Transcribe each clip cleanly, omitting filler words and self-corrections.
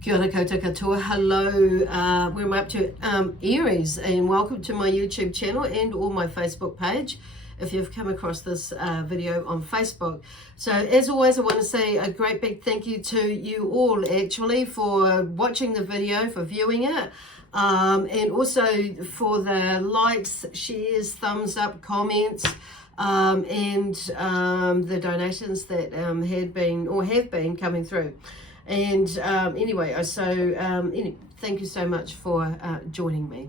Kia ora koutou katoa. Hello, where am I up to? Aries, and welcome to my YouTube channel and or my Facebook page if you've come across this video on Facebook. So as always, I want to say a great big thank you to you all actually for watching the video, for viewing it, and also for the likes, shares, thumbs up, comments, and the donations that have been coming through. And anyway, so thank you so much for joining me.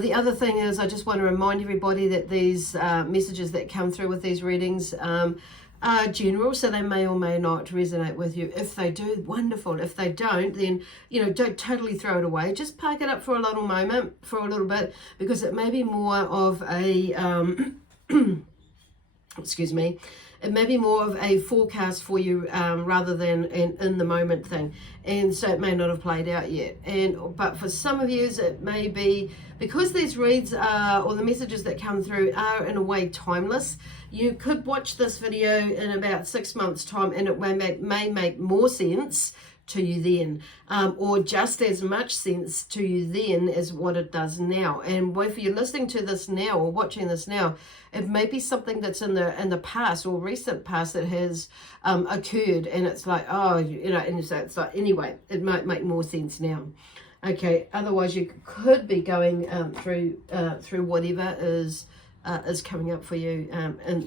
The other thing is, I just want to remind everybody that these messages that come through with these readings are general, so they may or may not resonate with you. If they do, wonderful. If they don't, then, don't totally throw it away. Just park it up for a little moment, for a little bit, because it may be more of a, excuse me, it may be more of a forecast for you rather than an in the moment thing, and so it may not have played out yet. But for some of you, it may be because these reads or the messages that come through are in a way timeless. You could watch this video in about 6 months' time, and it may make more sense to you then, or just as much sense to you then as what it does now. And if you're listening to this now or watching this now, it may be something that's in the past or recent past that has occurred, and it's like, and so it's like, anyway, it might make more sense now. Okay, otherwise you could be going through whatever is coming up for you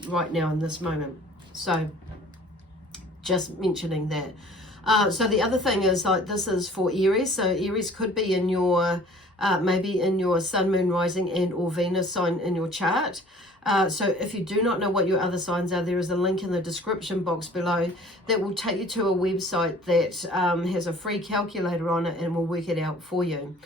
right now in this moment. So just mentioning that. So the other thing is, like, this is for Aries. So Aries could be in your, maybe in your sun, moon, rising and or Venus sign in your chart. So if you do not know what your other signs are, there is a link in the description box below that will take you to a website that has a free calculator on it and will work it out for you.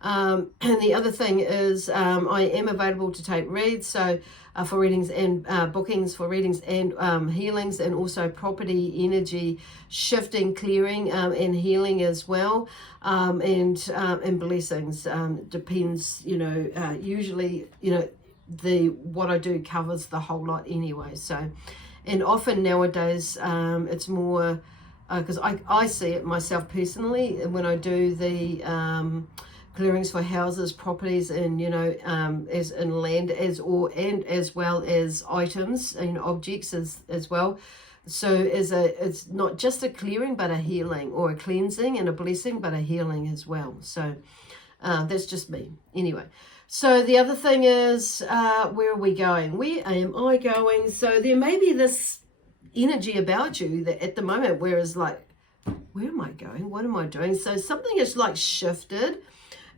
And the other thing is, I am available to take reads, so for readings and bookings for readings and healings, and also property energy shifting, clearing, and healing as well, and blessings. Depends, usually, what I do covers the whole lot anyway. So, and often nowadays, it's more because I see it myself personally when I do the clearings for houses, properties, and as in land, as well as items and objects as well. So it's not just a clearing but a healing, or a cleansing and a blessing but a healing as well. So that's just me anyway. So the other thing is, where are we going? Where am I going? So there may be this energy about you that at the moment where it's like, where am I going? What am I doing? So something is like shifted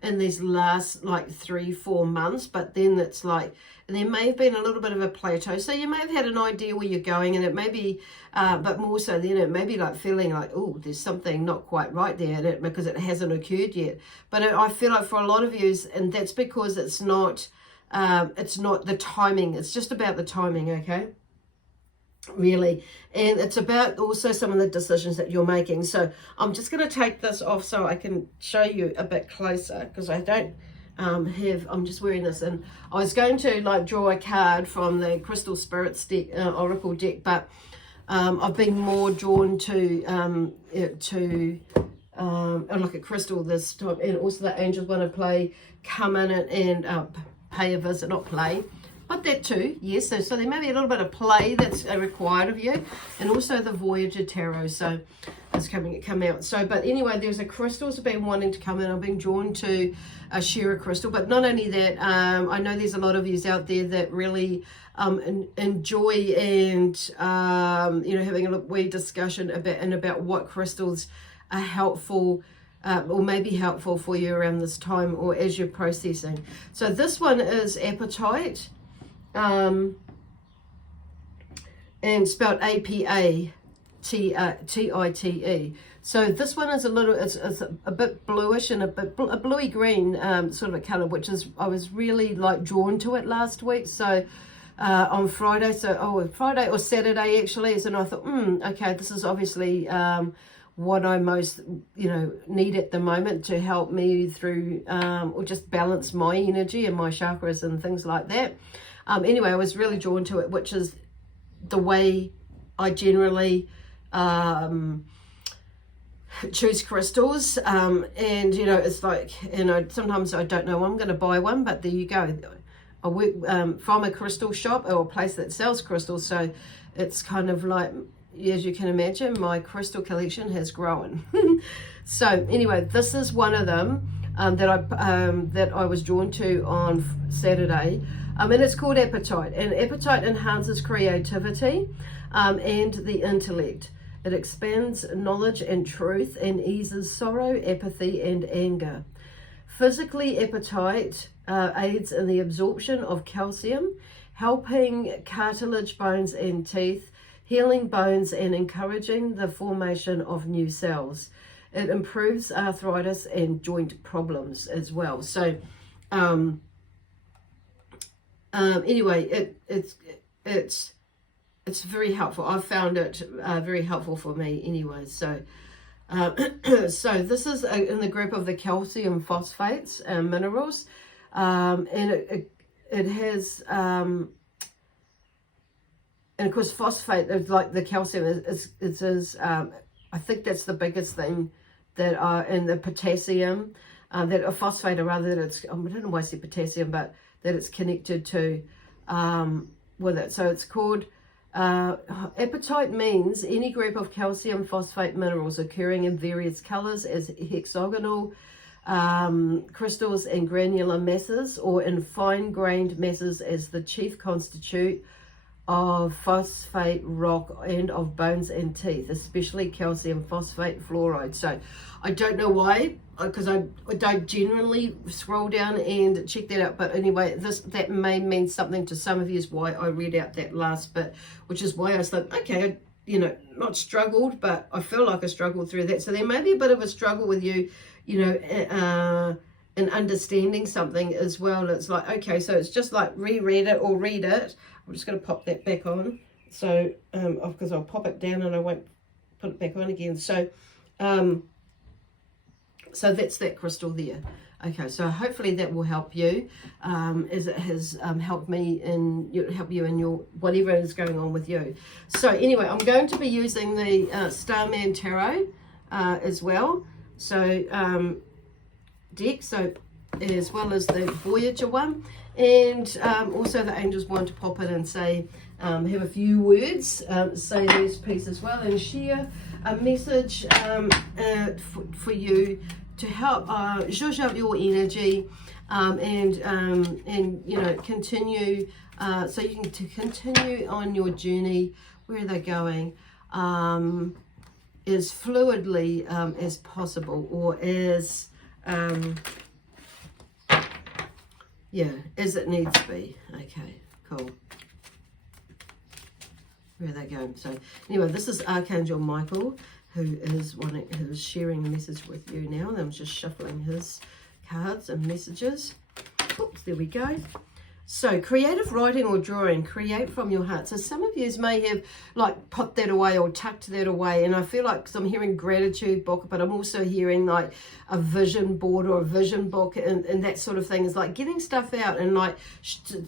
in these last like 3-4 months, but then it's like, and there may have been a little bit of a plateau. So you may have had an idea where you're going, and it may be, but more so then it may be like feeling like, oh, there's something not quite right there, because it hasn't occurred yet. But I feel like for a lot of you, and that's because it's not the timing. It's just about the timing, okay? Really, and it's about also some of the decisions that you're making. So I'm just going to take this off so I can show you a bit closer, because I don't I'm just wearing this, and I was going to like draw a card from the Crystal Spirits deck, Oracle deck, but I've been more drawn to like a crystal this time, and also the angels want to come in and pay a visit, not play. But that too, yes. So there may be a little bit of play that's required of you, and also the Voyager Tarot. So it's come out. So, but anyway, there's a crystals have been wanting to come in. I've been drawn to share a crystal, but not only that. I know there's a lot of yous out there that really enjoy and having a wee discussion about what crystals are helpful. Or may be helpful for you around this time or as you're processing. So this one is apatite. And spelled APATITE. So this one is it's a bit bluish and a bluey green sort of a color, which is, I was really like drawn to it last week. So on Friday, Friday or Saturday actually, and I thought, okay, this is obviously what I most need at the moment to help me through or just balance my energy and my chakras and things like that. Anyway, I was really drawn to it, which is the way I generally choose crystals, and you know, it's like, you know, sometimes I don't know I'm going to buy one, but there you go. I work from a crystal shop or a place that sells crystals, so it's kind of like, as you can imagine, my crystal collection has grown. So anyway, this is one of them that I was drawn to on Saturday, and it's called Appetite. And Appetite enhances creativity and the intellect. It expands knowledge and truth and eases sorrow, apathy, and anger. Physically, Appetite aids in the absorption of calcium, helping cartilage, bones, and teeth, healing bones, and encouraging the formation of new cells. It improves arthritis and joint problems as well. So, anyway, it's very helpful. I've found it very helpful for me anyway. So, so this is in the group of the calcium phosphates minerals, and it has, and of course phosphate, like the calcium is I think that's the biggest thing that and the potassium, that a phosphate, or rather that it's, I don't know why I said potassium, but that it's connected to with it. So it's called Appetite means any group of calcium phosphate minerals occurring in various colors as hexagonal crystals and granular masses, or in fine-grained masses as the chief constitute of phosphate rock and of bones and teeth, especially calcium phosphate fluoride. So I don't know why, because I don't generally scroll down and check that out, but anyway, that may mean something to some of you, is why I read out that last bit, which is why I was like, okay, you know, not struggled, but I feel like I struggled through that. So there may be a bit of a struggle with you, you know, in understanding something as well. It's like, okay, so it's just like reread it or read it. I'm just going to pop that back on, so because I'll pop it down and I won't put it back on again. So so that's that crystal there. Okay, so hopefully that will help you, as it has helped me help you in your whatever is going on with you. So anyway, I'm going to be using the Starman Tarot as well. So deck, so as well as the Voyager one, and also the angels want to pop in and say, have a few words, say this piece as well, and share a message for you to help zhuzh up your energy, and you know, continue, so you can continue on your journey. Where they're going, as fluidly as possible, or as yeah, as it needs to be. Okay, cool. Where are they going? So anyway, this is Archangel Michael, who is sharing a message with you now. I'm just shuffling his cards and messages. Oops, there we go. So creative writing or drawing, create from your heart. So some of you may have like put that away or tucked that away, and I feel like, because I'm hearing gratitude book, but I'm also hearing like a vision board or a vision book, and that sort of thing is like getting stuff out, and like,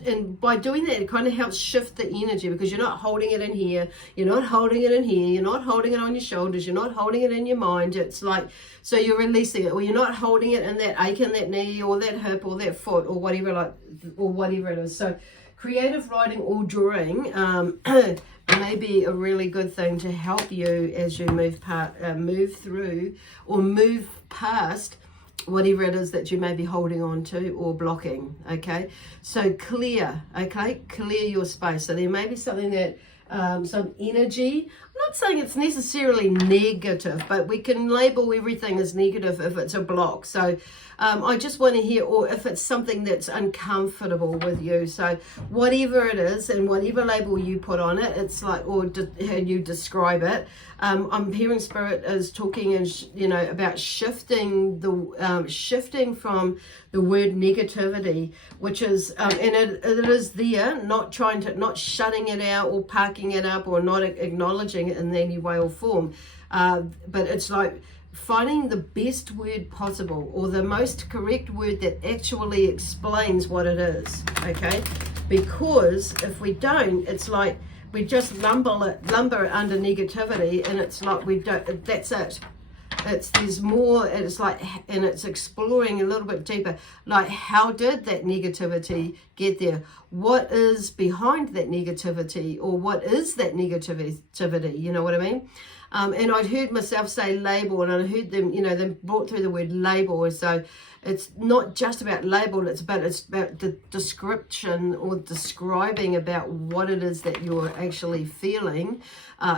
and by doing that, it kind of helps shift the energy, because you're not holding it in here, you're not holding it in here, you're not holding it on your shoulders, you're not holding it in your mind. It's like, so you're releasing it, or you're not holding it in that ache in that knee or that hip or that foot or whatever, like, or whatever it is. So creative writing or drawing may be a really good thing to help you as you move through or move past whatever it is that you may be holding on to or blocking. Okay, so clear your space. So there may be something that some energy, I'm not saying it's necessarily negative, but we can label everything as negative if it's a block. So I just want to hear, or if it's something that's uncomfortable with you. So whatever it is, and whatever label you put on it, it's like, or how you describe it. I'm hearing Spirit is talking, and you know, about shifting from the word negativity, which is and it is there, not shutting it out or parking it up or not acknowledging it in any way or form, but it's like finding the best word possible, or the most correct word that actually explains what it is. Okay, because if we don't, it's like we just lumber it under negativity, and it's like we don't, that's it. there's more, it's like, and it's exploring a little bit deeper, like how did that negativity get there? What is behind that negativity, or what is that negativity, you know what I mean? And I'd heard myself say label, and I heard them, you know, them brought through the word label. So it's not just about label, it's about the description or describing about what it is that you're actually feeling,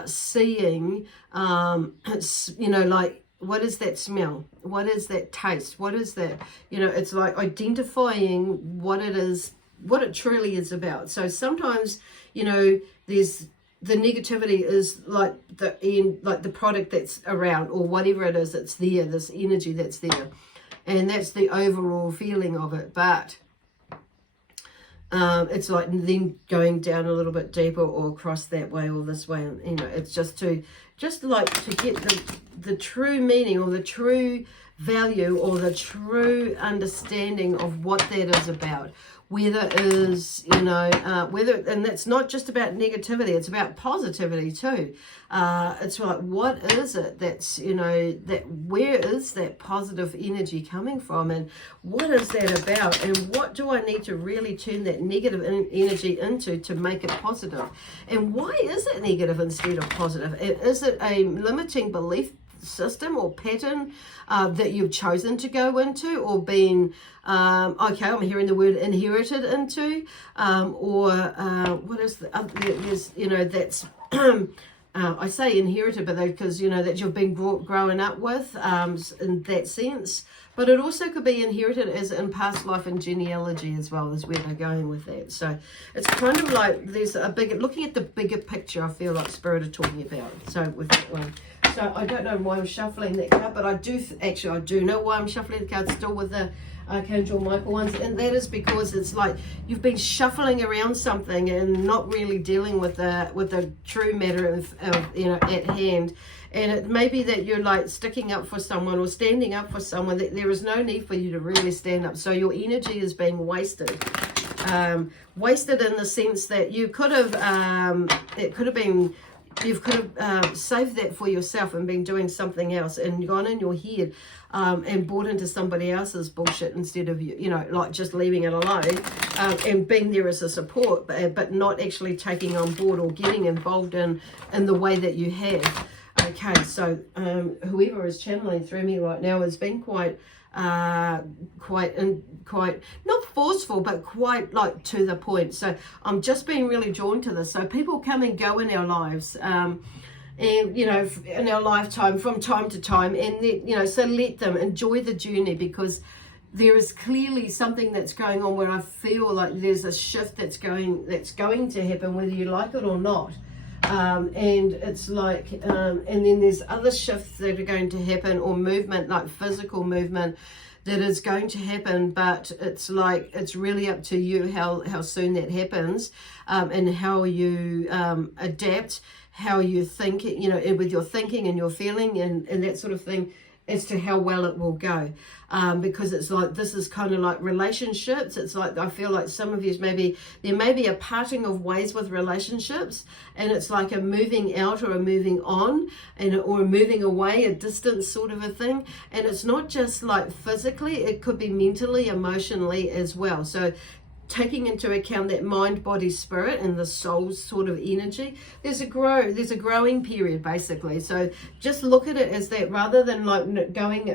seeing, you know, like, what is that smell? What is that taste? What is that? You know, it's like identifying what it is, what it truly is about. So sometimes, you know, there's the negativity is like the product that's around, or whatever it is that's there, this energy that's there, and that's the overall feeling of it. But it's like then going down a little bit deeper, or across that way or this way, and you know, it's just like to get the true meaning, or the true value, or the true understanding of what that is about. Whether it is, you know, and that's not just about negativity, it's about positivity too. It's like, what is it that's, you know, that where is that positive energy coming from, and what is that about, and what do I need to really turn that negative energy into to make it positive? And why is it negative instead of positive? Is it a limiting belief system or pattern that you've chosen to go into, or been okay, I'm hearing the word inherited into, or what is there's, you know, that's I say inherited, but because, you know, that you've been growing up with, in that sense. But it also could be inherited as in past life and genealogy as well, is where they're going with that. So it's kind of like there's a bigger, looking at the bigger picture, I feel like Spirit are talking about. So with that one. So I don't know why I'm shuffling that card, but I do know why I'm shuffling the card still with the Archangel Michael ones, and that is because it's like you've been shuffling around something and not really dealing with the true matter of you know, at hand. And it may be that you're like sticking up for someone or standing up for someone, that there is no need for you to really stand up. So your energy is being wasted. Wasted in the sense that you could have, it could have been, you could have saved that for yourself and been doing something else, and gone in your head and bought into somebody else's bullshit instead of you know, like just leaving it alone, and being there as a support, but not actually taking on board or getting involved in the way that you have. Okay, so whoever is channeling through me right now has been quite not forceful, but quite like to the point. So I'm just being really drawn to this. So people come and go in our lives, and you know, in our lifetime from time to time, and you know, so let them enjoy the journey, because there is clearly something that's going on where I feel like there's a shift that's going to happen, whether you like it or not. And it's like, and then there's other shifts that are going to happen, or movement, like physical movement that is going to happen, but it's like, it's really up to you how soon that happens, and how you adapt, how you think, you know, with your thinking and your feeling and that sort of thing, as to how well it will go. Because it's like, this is kind of like relationships. It's like, I feel like some of you there may be a parting of ways with relationships, and it's like a moving out or a moving on, or a moving away, a distance sort of a thing. And it's not just like physically, it could be mentally, emotionally as well. So taking into account that mind, body, spirit, and the soul's sort of energy, there's a growing period basically. So just look at it as that, rather than like going,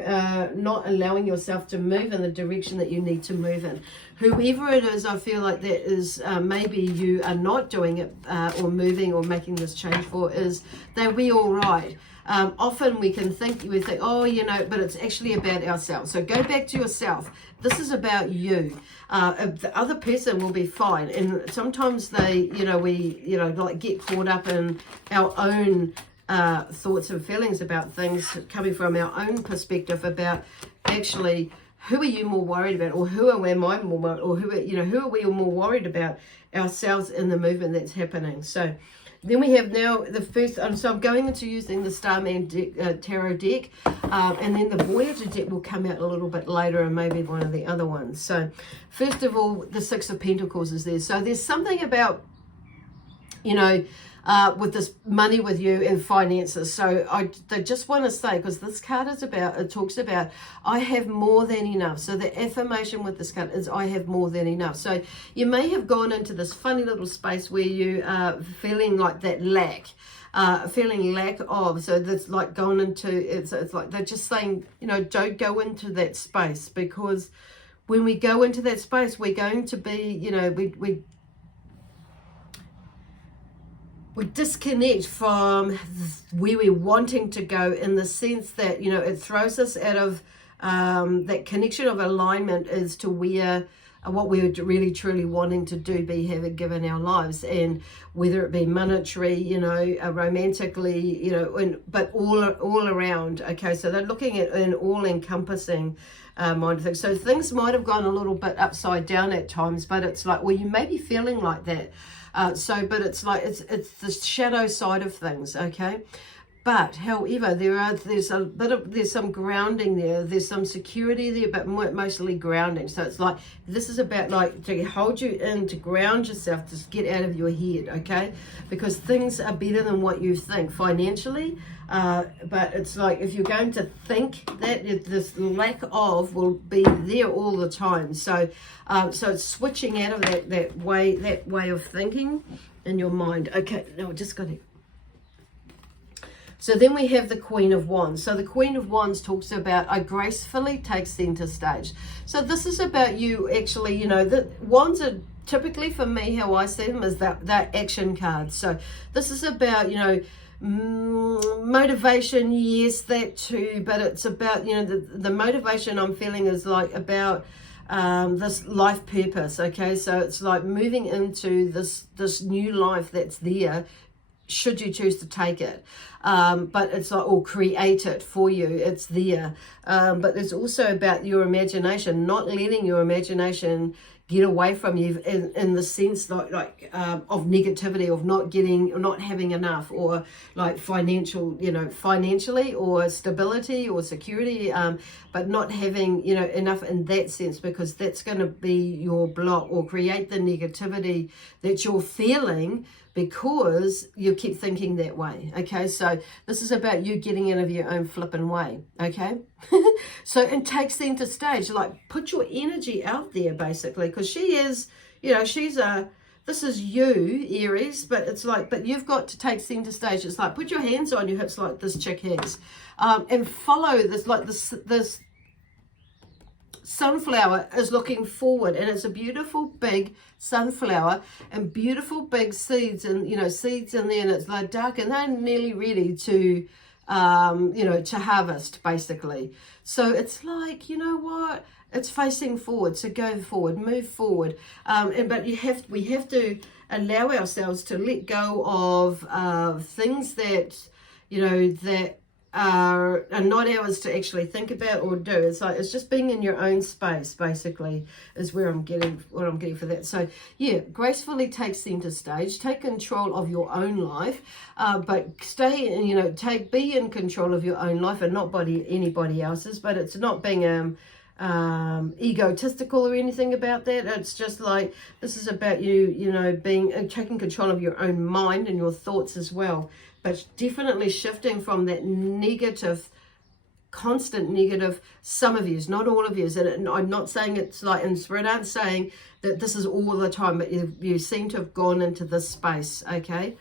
not allowing yourself to move in the direction that you need to move in. Whoever it is, I feel like that is, maybe you are not doing it, or moving or making this change for, is they'll be all right. Often we think, oh, you know, but it's actually about ourselves. So go back to yourself. This is about you. The other person will be fine. And sometimes we like get caught up in our own thoughts and feelings about things, coming from our own perspective about actually, who are you more worried about, or who am I more worried, or who are we more worried about ourselves in the movement that's happening. So then we have now the first, so I'm going into using the Starman Tarot deck, and then the Voyager deck will come out a little bit later, and maybe one of the other ones. So first of all, the Six of Pentacles is there. So there's something about, you know, with this money with you and finances. So I just want to say, because this card is about, it talks about, I have more than enough. So the affirmation with this card is I have more than enough. So you may have gone into this funny little space where you are feeling like that lack. Feeling lack of, so that's like going into, it's like they're just saying, you know, don't go into that space, because when we go into that space, we're going to be, you know, we disconnect from where we're wanting to go, in the sense that, you know, it throws us out of that connection of alignment as to where what we're really truly wanting to do, having given our lives, and whether it be monetary, you know, romantically, you know, but all around. Okay, so they're looking at an all-encompassing mind of things. So things might have gone a little bit upside down at times, but it's like, well, you may be feeling like that. But it's like it's the shadow side of things. Okay. But however, there's some grounding there, there's some security there, but mostly grounding. So it's like, this is about like to hold you in, to ground yourself, to get out of your head, okay? Because things are better than what you think financially. But it's like, if you're going to think that, this lack of will be there all the time. So it's switching out of that way of thinking in your mind. Okay, no, just got it. So then we have the Queen of Wands. So the Queen of Wands talks about, I gracefully take center stage. So this is about you actually, you know, the wands are typically, for me, how I see them, is that action cards. So this is about, you know, motivation, yes, that too, but it's about, you know, the motivation I'm feeling is like about this life purpose. Okay, so it's like moving into this new life that's there, should you choose to take it. But it's like, or create it for you, it's there. But it's also about your imagination, not letting your imagination get away from you in the sense like of negativity, of not getting, or not having enough, or like financially, or stability or security, but not having, you know, enough in that sense, because that's going to be your block, or create the negativity that you're feeling because you keep thinking that way. Okay, so this is about you getting out of your own flipping way. Okay. So, and take center stage, like put your energy out there, basically, because she is, you know, this is you, Aries, but it's like, but you've got to take center stage. It's like, put your hands on your hips like this chick has, and follow this, like this sunflower is looking forward, and it's a beautiful big sunflower and beautiful big seeds, and, you know, seeds in there, and it's like dark, and they're nearly ready to, you know, to harvest, basically. So it's like, you know what, it's facing forward, so go forward, move forward, but we have to allow ourselves to let go of things that, you know, that are not ours to actually think about or do. It's like, it's just being in your own space, basically, is where I'm getting, what I'm getting for that. So yeah, gracefully take center stage, take control of your own life, but stay in, you know, be in control of your own life, and not anybody else's. But it's not being egotistical or anything about that. It's just like, this is about you, you know, taking control of your own mind and your thoughts as well. But definitely shifting from that negative, constant negative, some of yous, not all of yous. And I'm not saying it's like, in spirit, aren't saying that this is all the time, but you seem to have gone into this space, okay?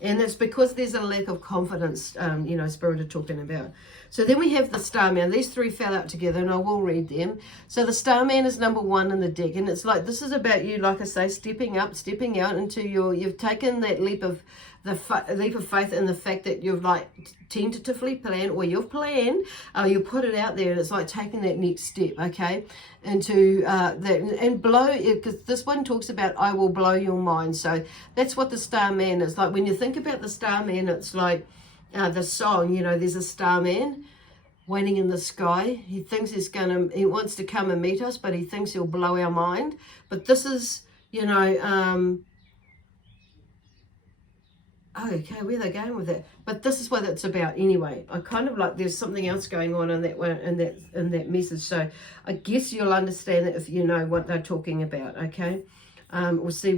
And it's because there's a lack of confidence, you know, Spirit are talking about. So then we have the Starman. These three fell out together, and I will read them. So the Starman is number 1 in the deck, and it's like, this is about you, like I say, stepping up, stepping out into you've taken that leap of faith in the fact that you've like tentatively planned, or you've planned, you put it out there, and it's like taking that next step, okay, into that, and blow, because this one talks about, I will blow your mind. So that's what the Starman is like. When you think about the Starman, it's like the song, you know, there's a starman waiting in the sky. He thinks he wants to come and meet us, but he thinks he'll blow our mind. But this is, you know, okay, where are they going with that? But this is what it's about anyway. I kind of like, there's something else going on in that one, in that message. So I guess you'll understand it if you know what they're talking about, okay? We'll see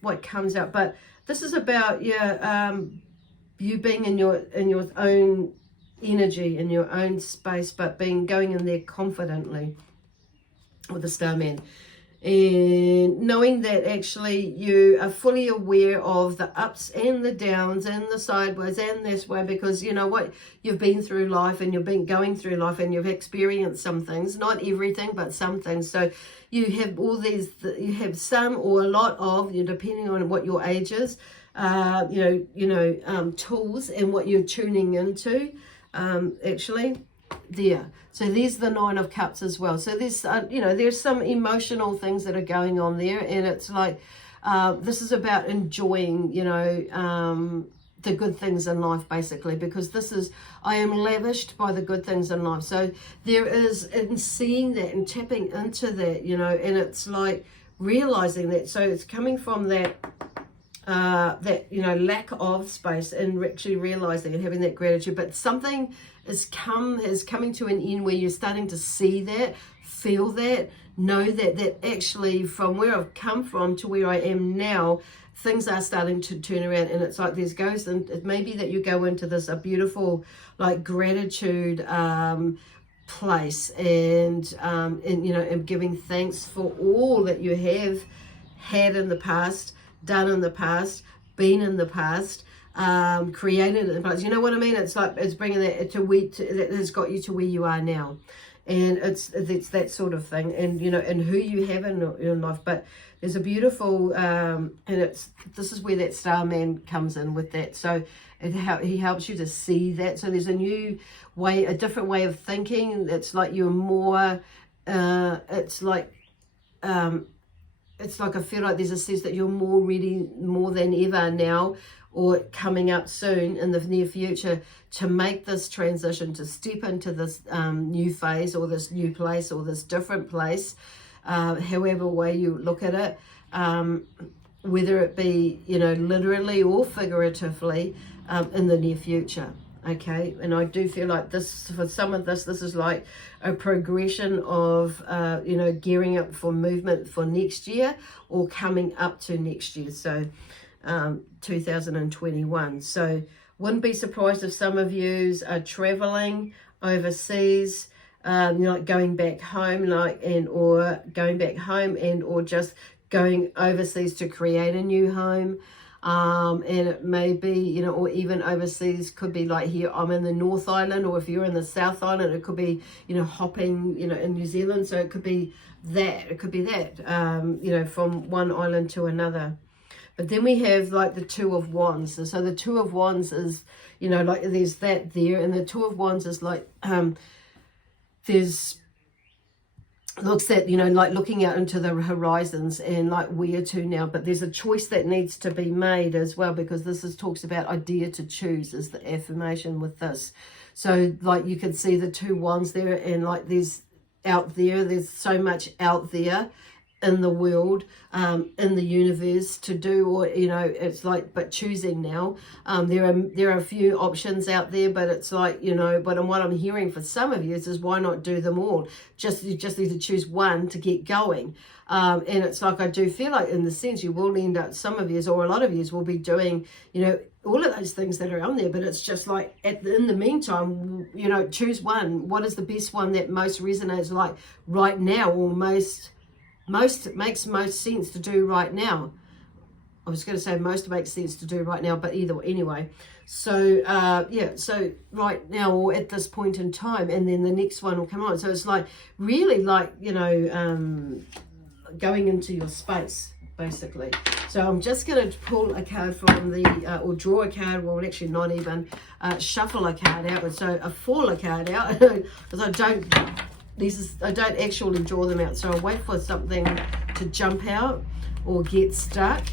what comes out. But this is about, you being in your own energy, in your own space, but going in there confidently with the Starman. And knowing that actually you are fully aware of the ups and the downs and the sideways and this way, because you know what, you've been through life and you've been going through life and you've experienced some things, not everything, but some things. So you have all these, you have some or a lot of, depending on what your age is, tools and what you're tuning into, actually. There, so there's the Nine of Cups as well. So there's there's some emotional things that are going on there, and it's like this is about enjoying the good things in life, basically, because I am lavished by the good things in life. So there is, in seeing that and tapping into that, and it's like realizing that. So it's coming from that lack of space, and actually realizing and having that gratitude. But something is coming to an end where you're starting to see that, feel that, know that actually from where I've come from to where I am now, things are starting to turn around. And it's like there's ghosts, and it may be that you go into a beautiful like gratitude place, and giving thanks for all that you have had in the past, done in the past, been in the past, created in the past. You know what I mean? It's like it's bringing that that has got you to where you are now, and it's that sort of thing, and and who you have in your life. But there's a beautiful, and this is where that Starman comes in with that. So he helps you to see that. So there's a different way of thinking. It's like you're more. It's like I feel like there's a sense that you're more ready, more than ever now, or coming up soon in the near future, to make this transition, to step into this new phase, or this new place, or this different place, however way you look at it, whether it be, literally or figuratively, in the near future. Okay, and I do feel like this, for some of this is like a progression of, gearing up for movement for next year, or coming up to next year, so 2021. So wouldn't be surprised if some of yous are traveling overseas, like going back home, or just going overseas to create a new home. And it may be, or even overseas, could be like here, I'm in the North Island, or if you're in the South Island, it could be, hopping, in New Zealand. So it could be that, from one island to another. But then we have like the Two of Wands. So the Two of Wands is, like there's that there, and the Two of Wands is like, looks at, like looking out into the horizons and like where to now. But there's a choice that needs to be made as well, because this talks about I dare to choose is the affirmation with this. So like you can see the two wands there, and like there's so much out there in the world, in the universe to do, or it's like, but choosing now, there are a few options out there, but it's like, but what I'm hearing for some of you is why not do them all? You just need to choose one to get going. And it's like, I do feel like in the sense you will end up, some of you or a lot of you will be doing, all of those things that are on there, but it's just like in the meantime, choose one. What is the best one that most resonates like right now, or most makes most sense to do right now? I was going to say most makes sense to do right now, but anyway. So so right now, or at this point in time, and then the next one will come on. So it's like really like going into your space, basically. So I'm just going to pull a card from the or draw a card. Well, actually not even shuffle a card out. So fall a card out, because I don't actually draw them out, so I wait for something to jump out or get stuck,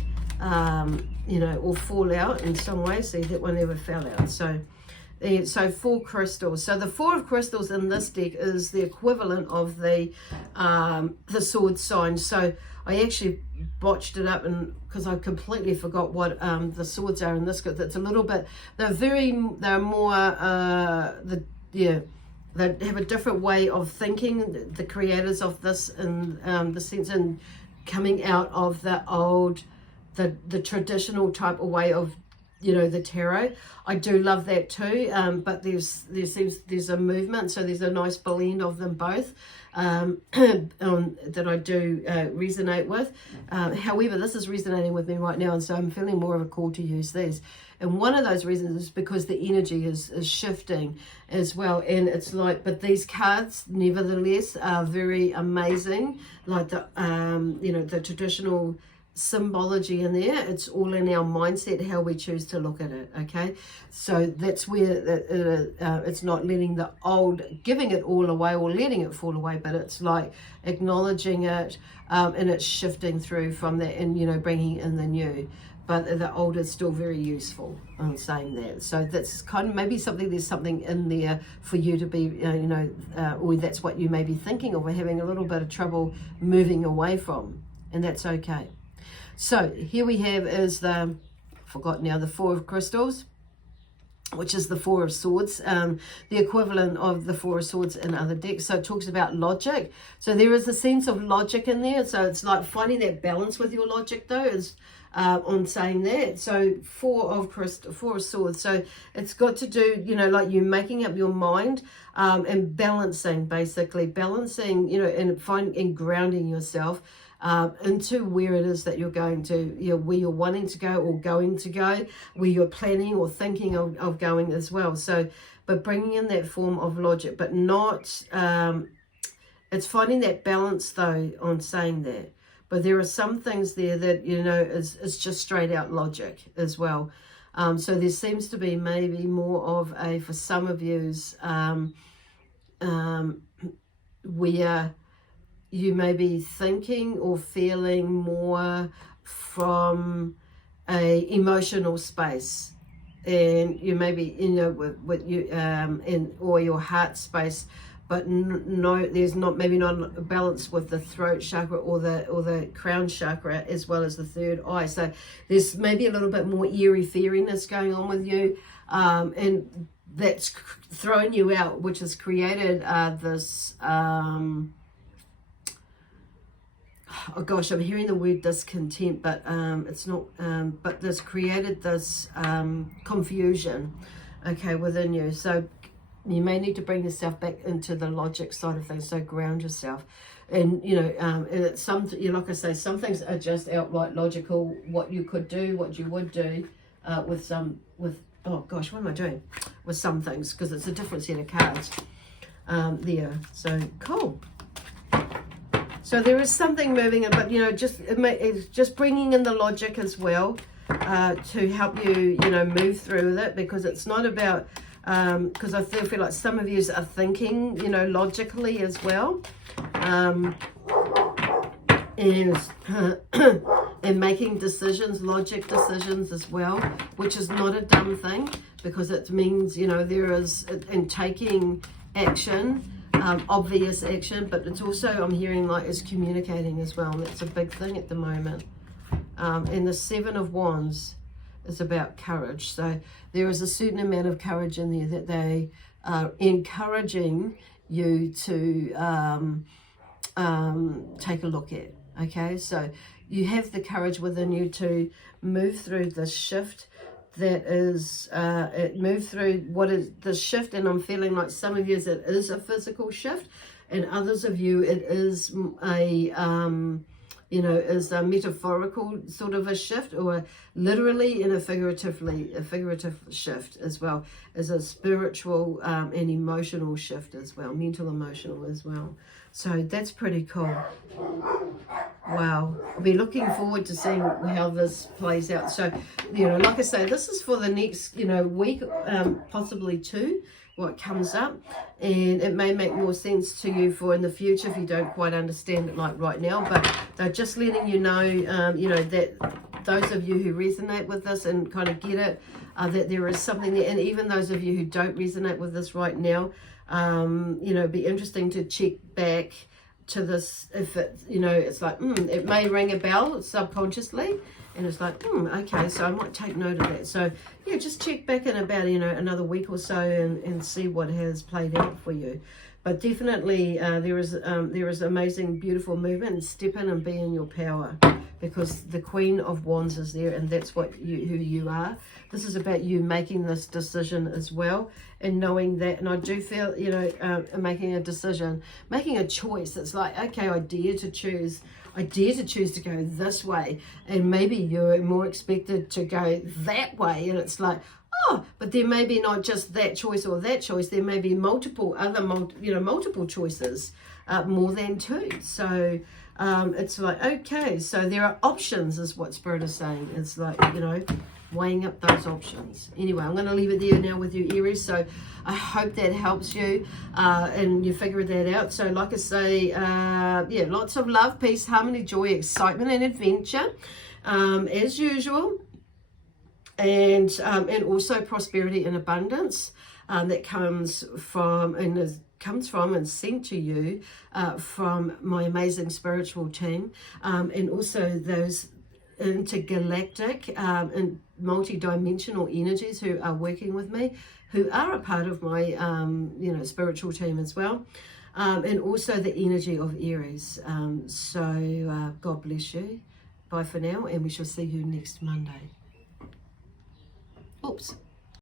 or fall out in some way. See, that one never fell out. So 4 crystals. So the 4 of crystals in this deck is the equivalent of the sword sign. So I actually botched it up, and because I completely forgot what the swords are in this. That's a little bit. They're more they have a different way of thinking, the creators of this, in the sense in coming out of the the traditional type of way of, you know, the tarot. I do love that too, but there's a movement, so there's a nice blend of them both that I do resonate with. However, this is resonating with me right now, and so I'm feeling more of a call to use these. And one of those reasons is because the energy is shifting as well. And it's like, but these cards, nevertheless, are very amazing. Like the, you know, the traditional symbology in there, it's all in our mindset, how we choose to look at it. Okay, so that's where it's not letting the old, giving it all away or letting it fall away, but it's like acknowledging it, and it's shifting through from that, and, you know, bringing in the new. But the old is still very useful. I'm saying that. So that's kind of maybe something, there's something in there for you to be, you know, or that's what you may be thinking of or having a little bit of trouble moving away from. And that's okay. So here we have is the, forgot now, the Four of Crystals, which is the Four of Swords, the equivalent of the Four of Swords in other decks. So it talks about logic. So there is a sense of logic in there. So it's like finding that balance with your logic, though, is on saying that. So Four of Swords. So it's got to do, you know, like you making up your mind, and balancing, basically balancing, you know, and grounding yourself into where it is that you're going to, you know, where you're wanting to go or going to go, where you're planning or thinking of going as well. So, but bringing in that form of logic, but not, it's finding that balance though on saying that. But there are some things there that, you know, is just straight out logic as well. So there seems to be maybe more of a, for some of yous, where you may be thinking or feeling more from a emotional space, and you may be, you know, with you in, or your heart space, but no, there's not, maybe not a balance with the throat chakra or the crown chakra, as well as the third eye. So there's maybe a little bit more airy fairiness going on with you, and that's thrown you out, which has created this oh gosh, I'm hearing the word discontent, but it's not, but this created this confusion, okay, within you. So you may need to bring yourself back into the logic side of things, so ground yourself. And, you know, and it's some, you know, like I say, some things are just outright logical, what you could do, what you would do with oh gosh, what am I doing? With some things, because it's a different set of cards there. So, cool. So there is something moving, but, you know, it's just bringing in the logic as well to help you, you know, move through it, because it's not about, because I feel like some of you are thinking, you know, logically as well, and making decisions, logic decisions as well, which is not a dumb thing, because it means, you know, there is, in taking action, obvious action, but it's also, I'm hearing like, is communicating as well, and that's a big thing at the moment. And the Seven of Wands is about courage. So there is a certain amount of courage in there that they are encouraging you to take a look at. Okay, so you have the courage within you to move through this shift that is, move through what is the shift, and I'm feeling like some of you it is a physical shift, and others of you it is a, you know, is a metaphorical sort of a shift, or literally and a figurative shift as well, as a spiritual and emotional shift as well, mental, emotional as well. So that's pretty cool. Wow, I'll be looking forward to seeing how this plays out. So, you know, like I say, this is for the next, you know, week, possibly two, what comes up, and it may make more sense to you for in the future if you don't quite understand it like right now, but they're just letting you know, you know, that those of you who resonate with this and kind of get it, that there is something there, and even those of you who don't resonate with this right now, you know, it'd be interesting to check back to this, if it, you know, it's like, it may ring a bell subconsciously, and it's like, okay, so I might take note of that. So yeah, just check back in about, you know, another week or so, and see what has played out for you. But definitely there is amazing, beautiful movement, and step in and be in your power. because the Queen of Wands is there, and that's what who you are. This is about you making this decision as well, and knowing that. And I do feel, you know, making a decision, making a choice. It's like, okay, I dare to choose. I dare to choose to go this way, and maybe you're more expected to go that way, and it's like, oh, but there may be not just that choice or that choice. There may be multiple other, multiple choices, more than two. So it's like, okay, so there are options, is what Spirit is saying. It's like, you know, weighing up those options. Anyway, I'm going to leave it there now with you, Aries. So I hope that helps you and you figure that out. So like I say, yeah, lots of love, peace, harmony, joy, excitement, and adventure, as usual. And also prosperity and abundance that comes from and sent to you from my amazing spiritual team, and also those intergalactic and multi-dimensional energies who are working with me, who are a part of my spiritual team as well, and also the energy of Aries. So God bless you. Bye for now, and we shall see you next Monday. Oops.